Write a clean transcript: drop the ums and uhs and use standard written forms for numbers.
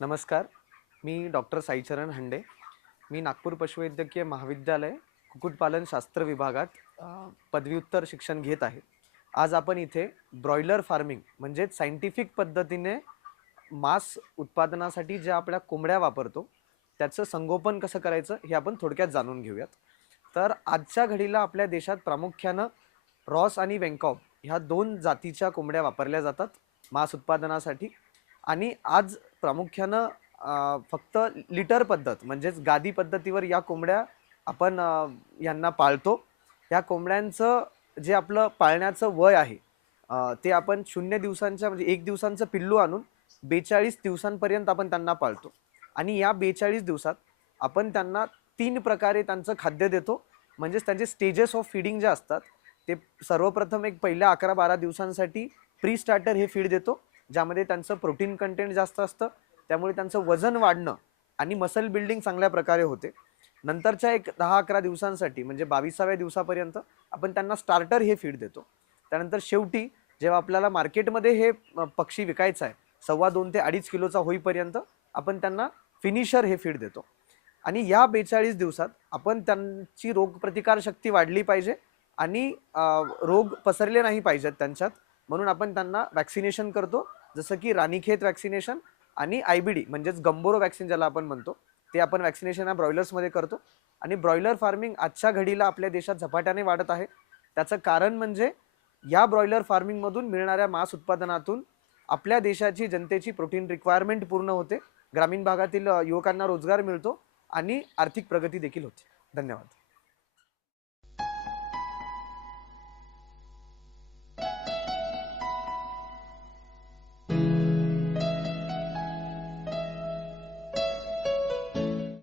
नमस्कार. मी डॉक्टर साईचरण हंडे. मी नागपूर पशुवैद्यकीय महाविद्यालय कुक्कुटपालन शास्त्र विभागात पदव्युत्तर शिक्षण घेत आहे. आज आपण इथे ब्रॉयलर फार्मिंग म्हणजेच सायंटिफिक पद्धतीने मांस उत्पादनासाठी ज्या आपल्या कोंबड्या वापरतो, त्याचं संगोपन कसं करायचं हे आपण थोडक्यात जाणून घेऊयात. तर आजच्या घडीला आपल्या देशात प्रामुख्यानं रॉस आणि वेंकॉक ह्या 2 जातीच्या कोंबड्या वापरल्या जातात मांस उत्पादनासाठी. आणि आज प्रामुख्यानं फक्त लिटर पद्धत म्हणजेच गादी पद्धतीवर या कोंबड्या आपण यांना पाळतो. या कोंबड्यांचं जे आपलं पाळण्याचं वय आहे, ते आपण 0 दिवसांच्या म्हणजे 1 दिवसांचं पिल्लू आणून 42 दिवसांपर्यंत आपण त्यांना पाळतो. आणि या 42 दिवसात आपण त्यांना 3 प्रकारे त्यांचं खाद्य देतो. म्हणजेच त्यांचे स्टेजेस ऑफ फीडिंग जे असतात, ते सर्वप्रथम एक पहिल्या 11-12 दिवसांसाठी प्री स्टार्टर हे फीड देतो, ज्यामध्ये त्यांचं प्रोटीन कंटेंट जास्त असतं, त्यामुळे त्यांचं वजन वाढणं आणि मसल बिल्डिंग चांगल्या प्रकारे होते. नंतरच्या एक 10-11 दिवसांसाठी म्हणजे 22व्या दिवसापर्यंत आपण त्यांना स्टार्टर हे फीड देतो. त्यानंतर शेवटी जेव्हा आपल्याला मार्केटमध्ये हे पक्षी विकायचं आहे 2.25 ते 2.5 किलोचा होईपर्यंत आपण त्यांना फिनिशर हे फीड देतो. आणि या 42 दिवसात आपण त्यांची रोगप्रतिकार शक्ती वाढली पाहिजे आणि रोग पसरले नाही पाहिजेत त्यांच्यात, म्हणून आपण त्यांना वॅक्सिनेशन करतो. जसं की राणीखेत वॅक्सिनेशन आणि IBD म्हणजेच गंभोरो वॅक्सिन ज्याला आपण म्हणतो, ते आपण वॅक्सिनेशन या ब्रॉयलर्समध्ये करतो. आणि ब्रॉयलर फार्मिंग आजच्या घडीला आपल्या देशात झपाट्याने वाढत आहे. त्याचं कारण म्हणजे या ब्रॉयलर फार्मिंगमधून मिळणाऱ्या मांस उत्पादनातून आपल्या देशाची जनतेची प्रोटीन रिक्वायरमेंट पूर्ण होते, ग्रामीण भागातील युवकांना रोजगार मिळतो आणि आर्थिक प्रगती देखील होते. धन्यवाद.